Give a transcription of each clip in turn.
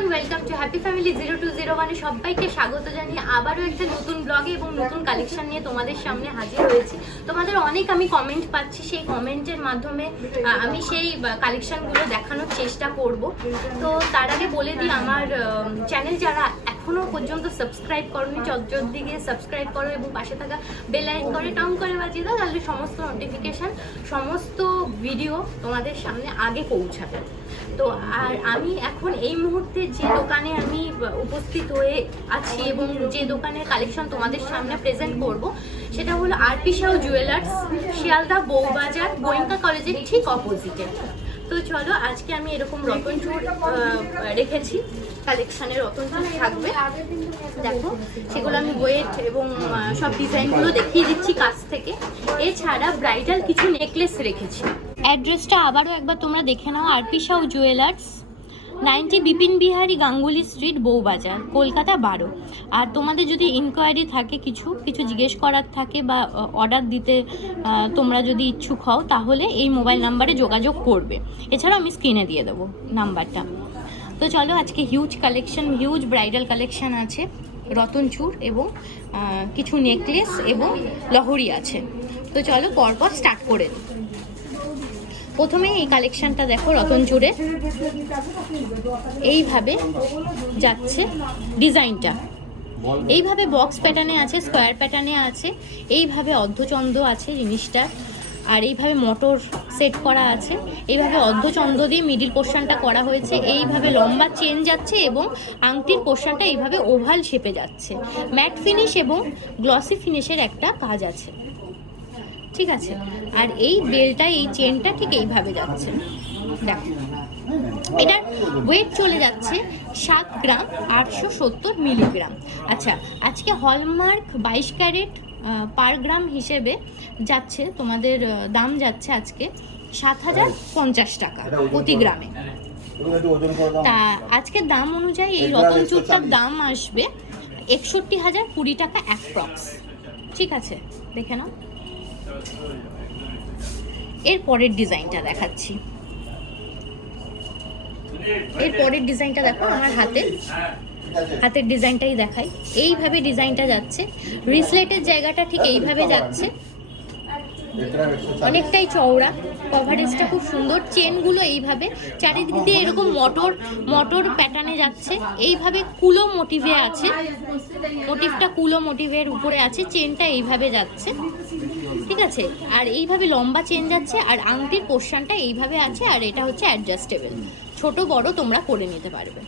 Everyone welcome to happy family zero two zero ওয়ানে সবাইকে স্বাগত জানিয়ে আবারও একটা নতুন ব্লগে এবং নতুন কালেকশন নিয়ে তোমাদের সামনে হাজির হয়েছি। তোমাদের অনেক আমি কমেন্ট পাচ্ছি, সেই কমেন্টের মাধ্যমে আমি সেই কালেকশনগুলো দেখানোর চেষ্টা করব। তো তার আগে বলে দিই, আমার চ্যানেল যারা এখনও পর্যন্ত সাবস্ক্রাইব করনি চটজট দিকে সাবস্ক্রাইব করো এবং পাশে থাকা বেল আইকন করে টাউন করে বাজিয়ে দাও, তাহলে সমস্ত নোটিফিকেশান সমস্ত ভিডিও তোমাদের সামনে আগে পৌঁছাবে। তো আর আমি এখন এই মুহূর্তে যে দোকানে আমি উপস্থিত হয়ে আছি এবং যে দোকানের কালেকশন তোমাদের সামনে প্রেজেন্ট করব, সেটা হলো R P Sau jewellers Sealdah Bowbazar Goenka কলেজের ঠিক অপোজিটে তো চলো, আজকে আমি এরকম রতন চুর রেখেছি। কালেকশনের রতন চুর থাকবে। দেখো, সেগুলো আমি ওয়েট এবং সব ডিজাইনগুলো দেখিয়ে দিচ্ছি কাছ থেকে। এছাড়া ব্রাইডাল কিছু নেকলেস রেখেছি। অ্যাড্রেসটা আবারও একবার তোমরা দেখে নাও, R P Sau jewellers, ninety Bipin Behari Ganguly street, Bowbazar, Kolkata বারো। আর তোমাদের যদি ইনকোয়ারি থাকে কিছু কিছু জিজ্ঞেস করার থাকে বা অর্ডার দিতে তোমরা যদি ইচ্ছুক হও, তাহলে এই মোবাইল নাম্বারে যোগাযোগ করবে। এছাড়াও আমি স্ক্রিনে দিয়ে দেবো নাম্বারটা তো চলো, আজকে huge collection huge bridal collection আছে। রতন রতনচুর এবং কিছু নেকলেস এবং লহরি আছে। তো চলো, পরপর স্টার্ট করে দিই। প্রথমে এই কালেকশনটা দেখো, রতন জুড়ে। এইভাবে যাচ্ছে ডিজাইনটা। এইভাবে বক্স প্যাটার্নে আছে স্কোয়ার প্যাটার্নে আছে, এইভাবে অর্ধচন্দ্র আছে জিনিসটা, আর এইভাবে মোটর সেট করা আছে। এইভাবে অর্ধচন্দ্র দিয়ে মিডিল পোর্শনটা করা হয়েছে, এইভাবে লম্বা চেন যাচ্ছে এবং আংটির পোর্শনটা এইভাবে ওভাল শেপে যাচ্ছে। ম্যাট ফিনিশ এবং গ্লসি ফিনিশের একটা কাজ আছে। ঠিক আছে? আর এই বেলটা এই চেনটা ঠিক এইভাবে যাচ্ছে। দেখো। এটার ওয়েট চলে যাচ্ছে সাত গ্রাম আটশো সত্তর মিলিগ্রাম আচ্ছা আজকে হলমার্ক বাইশ ক্যারেট পার গ্রাম হিসেবে যাচ্ছে তোমাদের দাম যাচ্ছে আজকে সাত হাজার পঞ্চাশ টাকা প্রতি গ্রামে। তা আজকের দাম অনুযায়ী এই রতন চুরটার দাম আসবে একষট্টি হাজার কুড়ি টাকা অ্যাপ্রক্স ঠিক আছে? দেখে নাও। এর পরের ডিজাইনটা দেখাচ্ছি। এর পরের ডিজাইনটা দেখো আমার হাতে। হাতের ডিজাইনটাই দেখাই। এইভাবে ডিজাইনটা যাচ্ছে। রিসলেটের জায়গাটা ঠিক এইভাবে যাচ্ছে। অনেকটাই চওড়া। কভারেজটা খুব সুন্দর। চেনগুলো এইভাবে। চারিদিক দিয়ে এরকম মটর মটর প্যাটার্নে যাচ্ছে। এইভাবে কুলো মোটিভে আছে। মোটিভটা কুলো মোটিভের উপরে আছে। চেনটা এইভাবে যাচ্ছে। আছে। আর এইভাবে লম্বা চেন যাচ্ছে, আর আংটির পোর্শনটা এইভাবে আছে, আর এটা হচ্ছে অ্যাডজাস্টেবল ছোট, বড় তোমরা করে নিতে পারবে।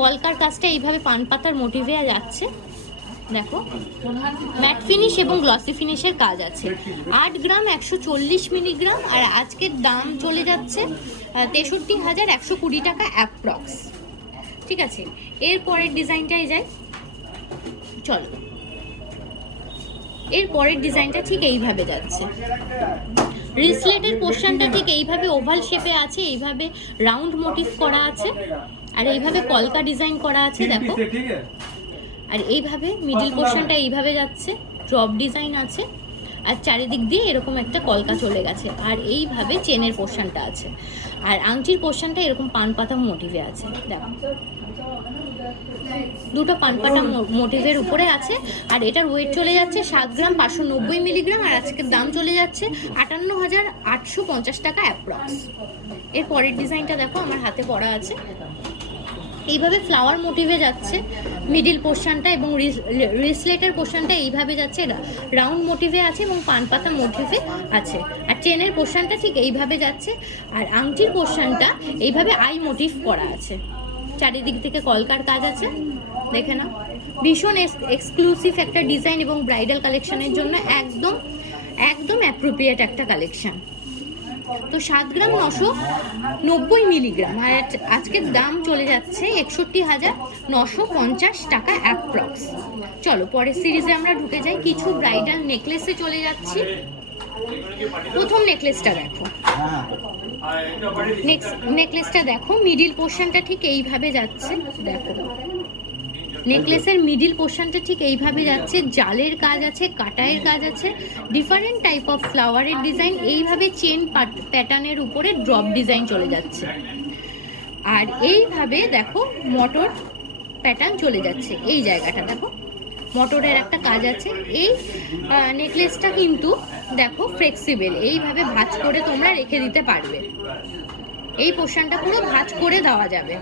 কলকার কাজটা এইভাবে পান পাতার মোটিভে যাচ্ছে। দেখো ম্যাট ফিনিশ এবং গ্লসি ফিনিশের কাজ আছে। আট গ্রাম একশো চল্লিশ মিলিগ্রাম, আর আজকের দাম চলে যাচ্ছে তেষট্টি হাজার একশো কুড়ি টাকা অ্যাপ্রক্স ঠিক আছে? এর পরের ডিজাইনটাই যাই। চলো। এর পরের ডিজাইনটা ঠিক এইভাবে যাচ্ছে। রিসলেটের পোর্শনটা ঠিক এইভাবে ওভাল শেপে আছে এইভাবে রাউন্ড মোটিভ করা আছে আর এইভাবে কলকা ডিজাইন করা আছে দেখো। আর এইভাবে মিডিল পোর্শনটা এইভাবে যাচ্ছে ড্রপ ডিজাইন আছে আর চারিদিক দিয়ে এরকম একটা কলকা চলে গেছে আর এইভাবে চেনের পোর্শনটা আছে। আর আংটির পোর্শনটা এরকম পান পাতা মোটিভে আছে দেখো। দুটো পানপাটা মোটিভের উপরে আছে। আর এটার ওয়েট চলে যাচ্ছে সাত গ্রাম পাঁচশো নব্বই মিলিগ্রাম, আর আজকের দাম চলে যাচ্ছে আটান্ন হাজার আটশো পঞ্চাশ টাকা অ্যাপ্রক্স এর পরের ডিজাইনটা দেখো, আমার হাতে পড়া আছে। এইভাবে ফ্লাওয়ার মোটিভে যাচ্ছে মিডিল পোর্শনটা এবং রিসলেটের পোর্শনটা এইভাবে যাচ্ছে রাউন্ড মোটিভে আছে এবং পানপাতা মোটিভে আছে। আর চেনের পোর্শনটা ঠিক এইভাবে যাচ্ছে, আর আংটির পোর্শনটা এইভাবে আই মোটিভ করা আছে। চারিদিক থেকে কলকার কাজ আছে। দেখে নাও। ভীষণ এক্সক্লুসিভ একটা ডিজাইন এবং ব্রাইডাল কালেকশনের জন্য একদম একদম অ্যাপ্রোপ্রিয়েট একটা কালেকশন তো সাত গ্রাম নশো নব্বই মিলিগ্রাম আর আজকের দাম চলে যাচ্ছে একষট্টি হাজার নশো পঞ্চাশ টাকা অ্যাপ্রক্স চলো, পরের সিরিজে আমরা ঢুকে যাই। কিছু ব্রাইডাল নেকলেসে চলে যাচ্ছি। প্রথম নেকলেসটা দেখো। নেকলেসটা দেখো। মিডিল পোর্শনটা ঠিক এইভাবে যাচ্ছে। দেখো। নেকলেসের মিডিল পোর্শনটা ঠিক এইভাবে যাচ্ছে জালের কাজ আছে কাটায়ের কাজ আছে ডিফারেন্ট টাইপ অফ ফ্লাওয়ারের ডিজাইন এইভাবে চেন প্যাটার্নের উপরে ড্রপ ডিজাইন চলে যাচ্ছে। আর এইভাবে দেখো মটর প্যাটার্ন চলে যাচ্ছে এই জায়গাটা দেখো মটরের একটা কাজ আছে এই নেকলেসটা কিন্তু দেখো ফ্লেক্সিবল এইভাবে ভাজ করে তোমরা রেখে দিতে পারবে। এই পোর্শনটা পুরো ভাজ করে দেওয়া যাবে।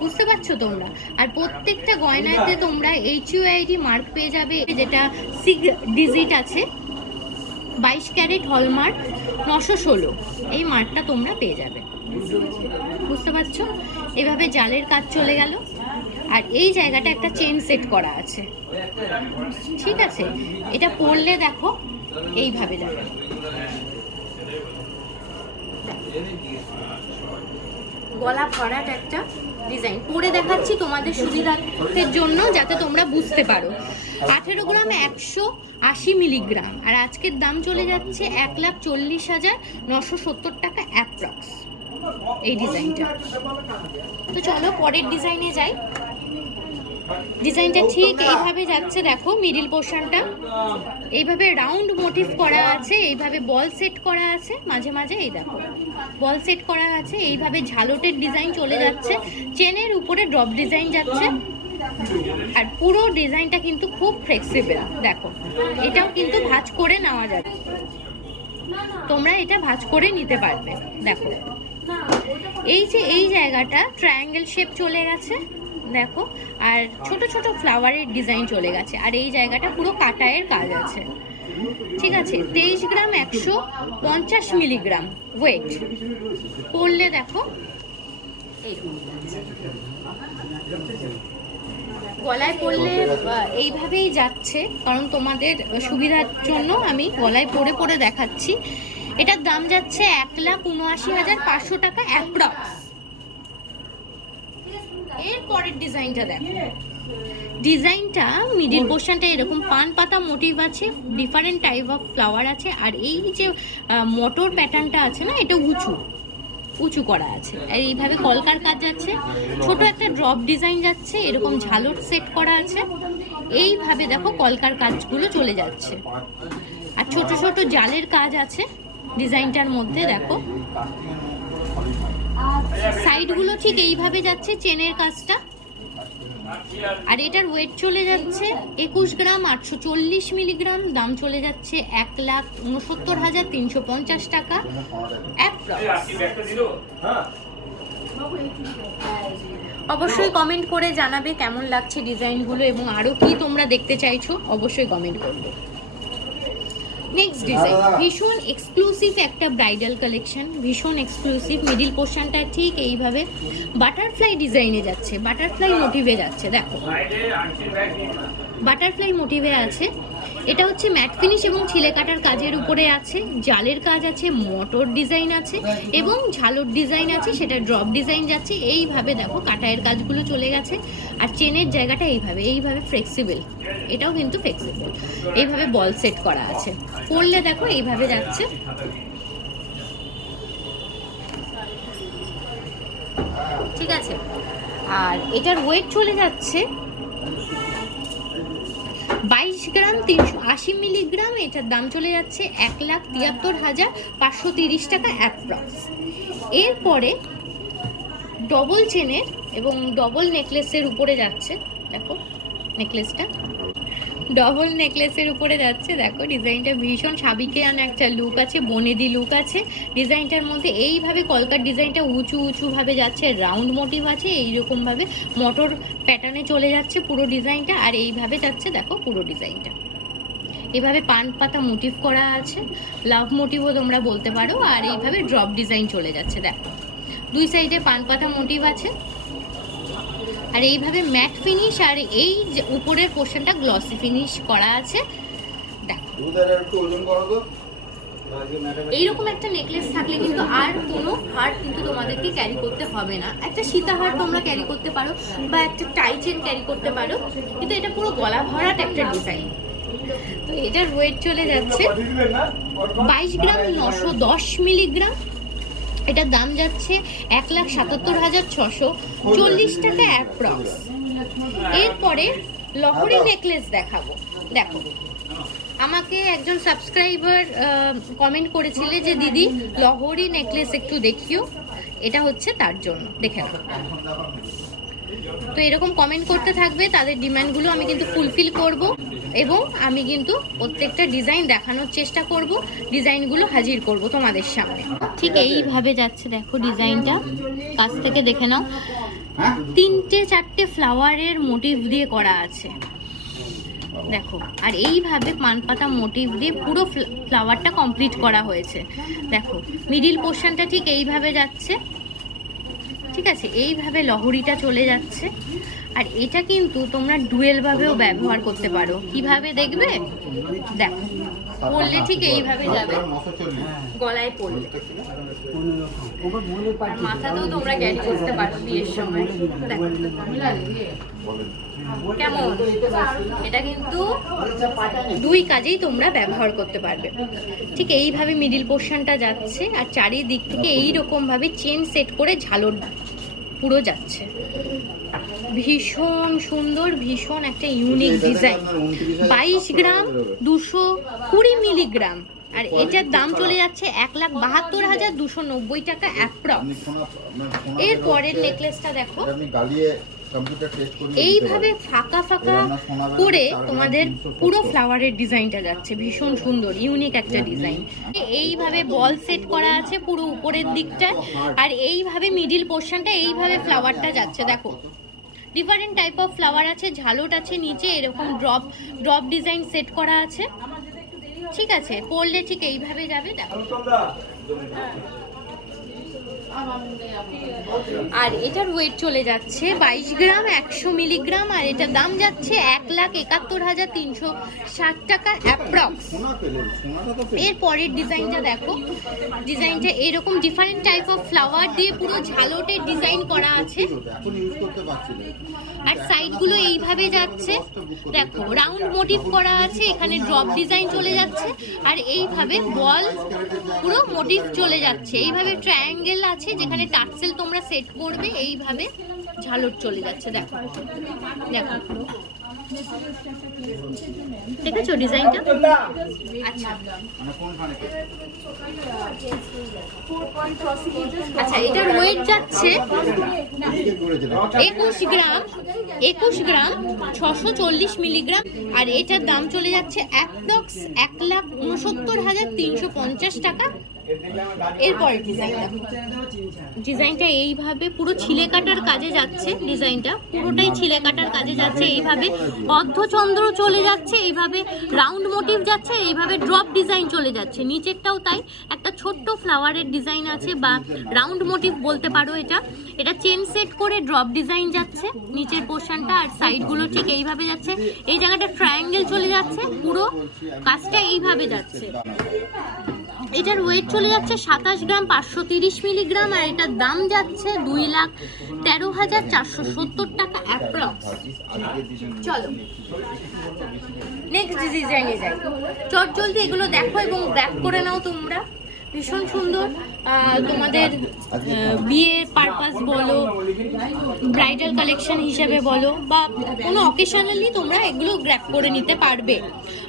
বুঝতে পারছ তোমরা? আর প্রত্যেকটা গয়নাতে তোমরা এইচ ইউআইডি মার্ক পেয়ে যাবে, যেটা সিক্স ডিজিট আছে, বাইশ ক্যারেট হলমার্ক নশো ষোলো। এই মার্কটা তোমরা পেয়ে যাবে। বুঝতে পারছ? এভাবে জালের কাজ চলে গেল। আর এই জায়গাটা একটা চেন সেট করা আছে। ঠিক আছে? এটা পড়লে দেখো, এইভাবে যাবে। গলা ভরাট একটা ডিজাইন পরে দেখাচ্ছি তোমাদের সুবিধার্থের জন্য যাতে তোমরা বুঝতে পারো। আঠেরো গ্রাম একশো আশি মিলিগ্রাম আর আজকের দাম চলে যাচ্ছে এক লাখ চল্লিশ হাজার নশো সত্তর টাকা অ্যাপ্রক্স এই ডিজাইনটা তো চলো পরের ডিজাইনে যাই। ডিজাইনটা ঠিক এইভাবে যাচ্ছে, দেখো মিডিল পোর্শনটা এইভাবে রাউন্ড মোটিভ করা আছে, এইভাবে বল সেট করা আছে, মাঝে মাঝে এই দেখো বল সেট করা আছে, এইভাবে ঝালটের ডিজাইন চলে যাচ্ছে চেনের উপরে ড্রপ ডিজাইন যাচ্ছে, আর পুরো ডিজাইনটা কিন্তু খুব ফ্লেক্সিবল দেখো, এটাও কিন্তু ভাঁজ করে নেওয়া যাবে। তোমরা এটা ভাঁজ করে নিতে পারবে, দেখো। এই যে, এই জায়গাটা ট্রায়াঙ্গেল শেপ চলে গেছে দেখো, আর ছোট ছোট ফ্লাওয়ারের ডিজাইন চলে গেছে। আর এই জায়গাটা পুরো কাটায়ের কাজ আছে। ঠিক আছে? তেইশ গ্রাম একশো পঞ্চাশ মিলিগ্রাম। ওয়েট পড়লে দেখো গলায় পড়লে এইভাবেই যাচ্ছে। কারণ তোমাদের সুবিধার জন্য আমি গলায় পরে পরে দেখাচ্ছি। এটার দাম যাচ্ছে এক লাখ উনআশি হাজার পাঁচশো টাকা অ্যাপ্রক্স। এর পরের ডিজাইনটা দেখো। ডিজাইনটা মিডিল পোর্শনটা এরকম পান পাতা মোটিভ আছে ডিফারেন্ট টাইপ অফ ফ্লাওয়ার আছে আর এই যে মটর প্যাটার্নটা আছে না এটা উঁচু। উঁচু করা আছে। আর এইভাবে কলকার কাজ যাচ্ছে ছোট একটা ড্রপ ডিজাইন যাচ্ছে এরকম ঝালর সেট করা আছে। এইভাবে দেখো কলকার কাজগুলো চলে যাচ্ছে। আর ছোট ছোট জালের কাজ আছে ডিজাইনটার মধ্যে দেখো। সাইডগুলো ঠিক এইভাবে যাচ্ছে চেনের কাজটা। আর এটার ওয়েট চলে যাচ্ছে একুশ গ্রাম আটশো চল্লিশ মিলিগ্রাম, দাম চলে যাচ্ছে এক লাখ উনসত্তর হাজার তিনশো পঞ্চাশ টাকা। অবশ্যই কমেন্ট করে জানাবে কেমন লাগছে ডিজাইনগুলো এবং আরও কি তোমরা দেখতে চাইছো, অবশ্যই কমেন্ট করবে। নেক্সট ডিজাইন ভীষণ এক্সক্লুসিভ একটা ব্রাইডাল কালেকশন ভীষণ এক্সক্লুসিভ মিডিল পোর্শনটা ঠিক এইভাবে বাটারফ্লাই ডিজাইনে যাচ্ছে। বাটারফ্লাই মোটিভে যাচ্ছে দেখো। বাটারফ্লাই মোটিভে আছে। এটা হচ্ছে ম্যাট ফিনিশ এবং ছিলে কাটার কাজের উপরে আছে, জালের কাজ আছে, মোটর ডিজাইন আছে এবং ঝালর ডিজাইন আছে, সেটা ড্রপ ডিজাইন যাচ্ছে, এইভাবে দেখো কাটায়ের কাজগুলো চলে গেছে আর চেনের জায়গাটা এইভাবে এইভাবে ফ্লেক্সিবল এটাও কিন্তু ফ্লেক্সিবল এইভাবে বল সেট করা আছে পড়লে দেখো এইভাবে যাচ্ছে। ঠিক আছে, আর এটার ওয়েট চলে যাচ্ছে বাইশ গ্রাম তিনশো আশি মিলিগ্রাম, এটার দাম চলে যাচ্ছে এক লাখ তিয়াত্তর হাজার পাঁচশো তিরিশ টাকা অ্যাপ্রক্স। এরপরে ডবল চেনের এবং ডবল নেকলেসের উপরে যাচ্ছে। দেখো নেকলেসটা ডবল নেকলেসের উপরে যাচ্ছে। দেখো ডিজাইনটা ভীষণ সাবিকেয়ান একটা লুক আছে, বনেদি লুক আছে। ডিজাইনটার মধ্যে এইভাবে কলকার ডিজাইনটা উঁচু উঁচুভাবে যাচ্ছে রাউন্ড মোটিভ আছে এইরকমভাবে মোটর প্যাটার্নে চলে যাচ্ছে পুরো ডিজাইনটা আর এইভাবে যাচ্ছে দেখো পুরো ডিজাইনটা। এভাবে পান পাতা মোটিভ করা আছে লাভ মোটিভও তোমরা বলতে পারো, আর এইভাবে ড্রপ ডিজাইন চলে যাচ্ছে, দেখো। দুই সাইডে পান পাতা মোটিভ আছে। আর এইভাবে ম্যাট ফিনিশ আর এই যে উপরের পোর্শনটা গ্লসি ফিনিশ করা আছে। এইরকম একটা নেকলেস থাকলে কিন্তু আর কোনো হার কিন্তু তোমাদেরকে ক্যারি করতে হবে না। একটা সীতাহার তোমরা ক্যারি করতে পারো বা একটা টাই চেন ক্যারি করতে পারো। কিন্তু এটা পুরো গলা ভরাট একটা ডিজাইন তো এটার ওয়েট চলে যাচ্ছে বাইশ গ্রাম নশো দশ মিলিগ্রাম। এটার দাম যাচ্ছে এক লাখ সাতাত্তর হাজার ছশো চল্লিশ টাকা অ্যাপ্রক্স। এরপরে লহরি নেকলেস দেখাবো। দেখো, আমাকে একজন সাবস্ক্রাইবার কমেন্ট করেছিলে যে, দিদি, লহরি নেকলেস একটু দেখিও। এটা হচ্ছে তার জন্য। দেখে তো এরকম কমেন্ট করতে থাকবে, তাদের ডিমান্ডগুলো আমি কিন্তু ফুলফিল করব। এবং আমি কিন্তু প্রত্যেকটা ডিজাইন দেখানোর চেষ্টা করব ডিজাইনগুলো হাজির করব তোমাদের সামনে। ঠিক এইভাবে যাচ্ছে দেখো ডিজাইনটা কাছ থেকে দেখে নাও। তিনটে চারটে ফ্লাওয়ারের মোটিভ দিয়ে করা আছে। দেখো, আর এইভাবে পানপাতা মোটিভ দিয়ে পুরো ফ্লাওয়ারটা কমপ্লিট করা হয়েছে। দেখো মিডিল পোর্শনটা ঠিক এইভাবে যাচ্ছে। ঠিক আছে, এইভাবে লহরিটা চলে যাচ্ছে। আর এটা কিন্তু তোমরা ডুয়েল ভাবেও ব্যবহার করতে পারো। কীভাবে দেখবে? দেখো। পড়লে ঠিক এইভাবে যাবে। গলায় আর মাথাতেও তোমরা ক্যারি করতে পারো বিয়ের সময়। কেমন? এটা কিন্তু দুই কাজেই তোমরা ব্যবহার করতে পারবে। ঠিক এইভাবে মিডিল পোর্শনটা যাচ্ছে আর চারিদিক থেকে এই রকম ভাবে চেন সেট করে ঝালর পুরো যাচ্ছে। ভীষণ সুন্দর ভীষণ একটা ইউনিক ডিজাইন বাইশ গ্রাম দুশো কুড়ি মিলিগ্রাম আর এটার দাম চলে যাচ্ছে এক লাখ বাহাত্তর হাজার দুশো নব্বই টাকা অ্যাপ্রক্স এর পরের নেকলেসটা দেখো। এইভাবে ফাঁকা ফাঁকা করে তোমাদের পুরো ফ্লাওয়ারের ডিজাইনটা যাচ্ছে। ভীষণ সুন্দর ইউনিক একটা ডিজাইন এইভাবে বল সেট করা আছে পুরো উপরের দিকটা আর এইভাবে মিডিল পোর্শনটা এইভাবে ফ্লাওয়ারটা যাচ্ছে। দেখো ডিফারেন্ট টাইপ অফ ফ্লাওয়ার আছে ঝালট আছে নিচে এরকম ড্রপ ড্রপ ডিজাইন সেট করা আছে। ঠিক আছে পড়লে ঠিক এইভাবে যাবে দেখো। আর এটার ওয়েট চলে যাচ্ছে বাইশ গ্রাম, একশো মিলিগ্রাম, আর এটার দাম যাচ্ছে এক লাখ একাত্তর হাজার তিনশো ষাট টাকা অ্যাপ্রক্স। এর পরের ডিজাইনটা দেখো। ডিজাইনটা এরকম ডিফারেন্ট টাইপ অফ ফ্লাওয়ার দিয়ে পুরো ঝালটের ডিজাইন করা আছে। আর সাইডগুলো এইভাবে যাচ্ছে। দেখো রাউন্ড মোটিভ করা আছে, এখানে ড্রপ ডিজাইন চলে যাচ্ছে। আর এইভাবে বল পুরো মোটিভ চলে যাচ্ছে। এইভাবে ট্রায়াঙ্গেল আছে। যেখানে টার্সেল তোমরা সেট করবে, এইভাবে ঝালট চলে যাচ্ছে, দেখো। দেখো। দেখেছ ডিজাইনটা? আচ্ছা। আচ্ছা এটার ওয়েট যাচ্ছে একুশ গ্রাম একুশ গ্রাম, ছশো চল্লিশ মিলিগ্রাম, আর এটার দাম চলে যাচ্ছে অ্যাপ্রক্স এক লাখ উনসত্তর হাজার তিনশো পঞ্চাশ টাকা। এরপরে ডিজাইনটা ডিজাইনটা এইভাবে পুরো ছিলে কাটার কাজে যাচ্ছে ডিজাইনটা পুরোটাই ছিলে কাটার কাজে যাচ্ছে, এইভাবে অর্ধচন্দ্র চলে যাচ্ছে, এইভাবে রাউন্ড মোটিভ যাচ্ছে, এইভাবে ড্রপ ডিজাইন চলে যাচ্ছে। নিচেরটাও তাই, একটা ছোট্ট ফ্লাওয়ারের ডিজাইন আছে বা রাউন্ড মোটিভ বলতে পারো এটা। এটা চেন সেট করে ড্রপ ডিজাইন যাচ্ছে, নিচের পোর্শনটা আর সাইডগুলো ঠিক এইভাবে যাচ্ছে। এই জায়গাটা ট্রায়াঙ্গেল চলে যাচ্ছে, পুরো কাজটা এইভাবে যাচ্ছে। এটার ওয়েট চলে যাচ্ছে সাতাশ গ্রাম পাঁচশো তিরিশ মিলিগ্রাম আর এটার দাম যাচ্ছে দুই লাখ তেরো হাজার চারশো সত্তর টাকা অ্যাপ্রক্স। চলো। নেক্সট ডিজাইনে যাই। চট জলদি এগুলো দেখো এবং ব্র্যাপ করে নাও তোমরা। ভীষণ সুন্দর। তোমাদের বিয়ের পারপাস বলো ব্রাইডাল কালেকশন হিসেবে বলো, বা কোনো অকেশনালি তোমরা এগুলো গ্র্যাপ করে নিতে পারবে।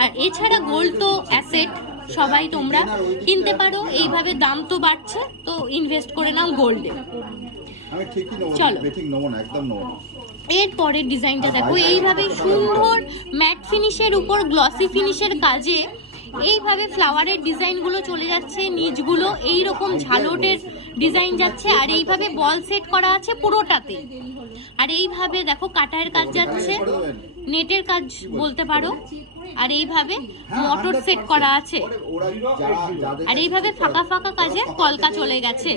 আর এছাড়া গোল্ড তো অ্যাসেট সবাই তোমরা কিনতে পারো। এইভাবে দাম তো বাড়ছে তো ইনভেস্ট করে নাও গোল্ডে চলো। বেঠিক নেব না একদম নেব না। এর পরের ডিজাইনটা দেখো এইভাবে সুন্দর ম্যাট ফিনিশের উপর গ্লসি ফিনিশের কাজে এইভাবে ফ্লাওয়ারের ডিজাইনগুলো চলে যাচ্ছে নিচগুলো এই রকম ঝালটের ডিজাইন যাচ্ছে আর এইভাবে বল সেট করা আছে পুরোটাতে। আর এইভাবে দেখো কাটার কাজ যাচ্ছে নেটের কাজ বলতে পারো। আর এইভাবে মোটর সেট করা আছে। আর এইভাবে ফাঁকা ফাঁকা কাজে কলকা চলে গেছে।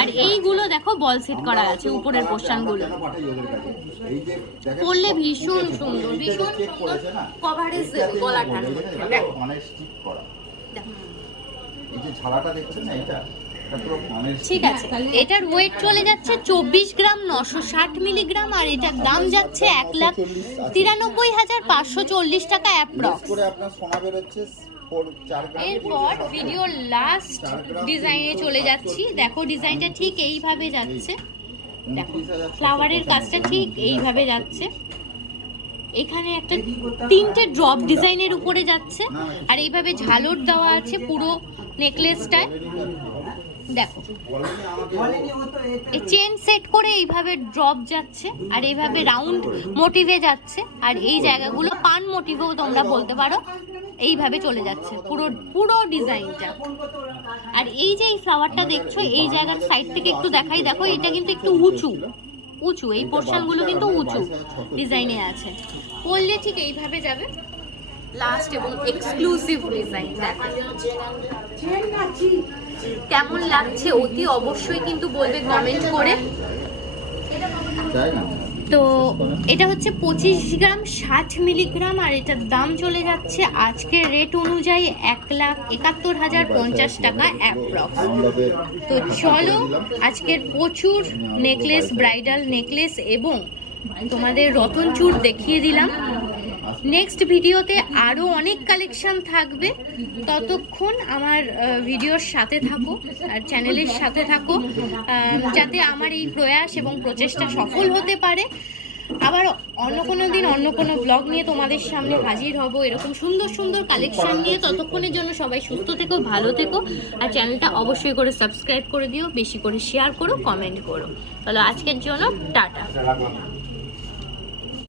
আর এইগুলো দেখো বল সেট করা আছে উপরের পোর্শনগুলো পরলে ভীষণ সুন্দর ভীষণ কভারেজ গলাটা বলে, দেখেন, এটা দেখো। অনেক স্টিক করা। এই যে ঝালাটা দেখছেন না এটা ঠিক আছে। এটার ওয়েট চলে যাচ্ছে চব্বিশ গ্রাম নশো ষাট মিলিগ্রাম আর এটার দাম যাচ্ছে এক লাখ তিরানব্বই হাজার পাঁচশো চল্লিশ টাকা অ্যাপ্রক্স। এরপর ভিডিওর লাস্ট ডিজাইনে চলে যাচ্ছি। দেখো ডিজাইনটা ঠিক এইভাবে যাচ্ছে। দেখো ফ্লাওয়ারের কাজটা ঠিক এইভাবে যাচ্ছে। এখানে একটা তিনটে ড্রপ ডিজাইনের উপরে যাচ্ছে। আর এইভাবে ঝালর দেওয়া আছে পুরো নেকলেসটায় দেখো। এই চেন সেট করে এইভাবে ড্রপ যাচ্ছে আর এইভাবে রাউন্ড মোটিভে যাচ্ছে। আর এই জায়গাগুলো পান মোটিভেও তোমরা বলতে পারো এইভাবে চলে যাচ্ছে পুরো পুরো ডিজাইনটা আর এই যে এই ফ্লাওয়ারটা দেখছ এই জায়গার সাইড থেকে একটু দেখাই। দেখো এটা কিন্তু একটু উঁচু উঁচু। এই পোর্শনগুলো কিন্তু উঁচু ডিজাইনে আছে। পরলে ঠিক এইভাবে যাবে। লাস্ট এবং এক্সক্লুসিভ ডিজাইন দেখো। কেমন লাগছে? অতি অবশ্যই কিন্তু বলবে কমেন্ট করে। তো এটা হচ্ছে পঁচিশ গ্রাম, ষাট মিলিগ্রাম, আর এটার দাম চলে যাচ্ছে আজকের রেট অনুযায়ী এক লাখ একাত্তর হাজার পঞ্চাশ টাকা অ্যাপ্রক্স তো চলো, আজকের প্রচুর নেকলেস ব্রাইডাল নেকলেস এবং তোমাদের রতন চূড় দেখিয়ে দিলাম। নেক্সট ভিডিওতে আরও অনেক কালেকশান থাকবে। ততক্ষণ আমার ভিডিওর সাথে থাকো আর চ্যানেলের সাথে থাকো যাতে আমার এই প্রয়াস এবং প্রচেষ্টা সফল হতে পারে। আবার অন্য কোনো দিন অন্য কোনো ব্লগ নিয়ে তোমাদের সামনে হাজির হব। এরকম সুন্দর সুন্দর কালেকশন নিয়ে ততক্ষণের জন্য সবাই সুস্থ থেকো, ভালো থেকো। আর চ্যানেলটা অবশ্যই করে সাবস্ক্রাইব করে দিও, বেশি করে শেয়ার করো কমেন্ট করো। তাহলে আজকের জন্য টাটা।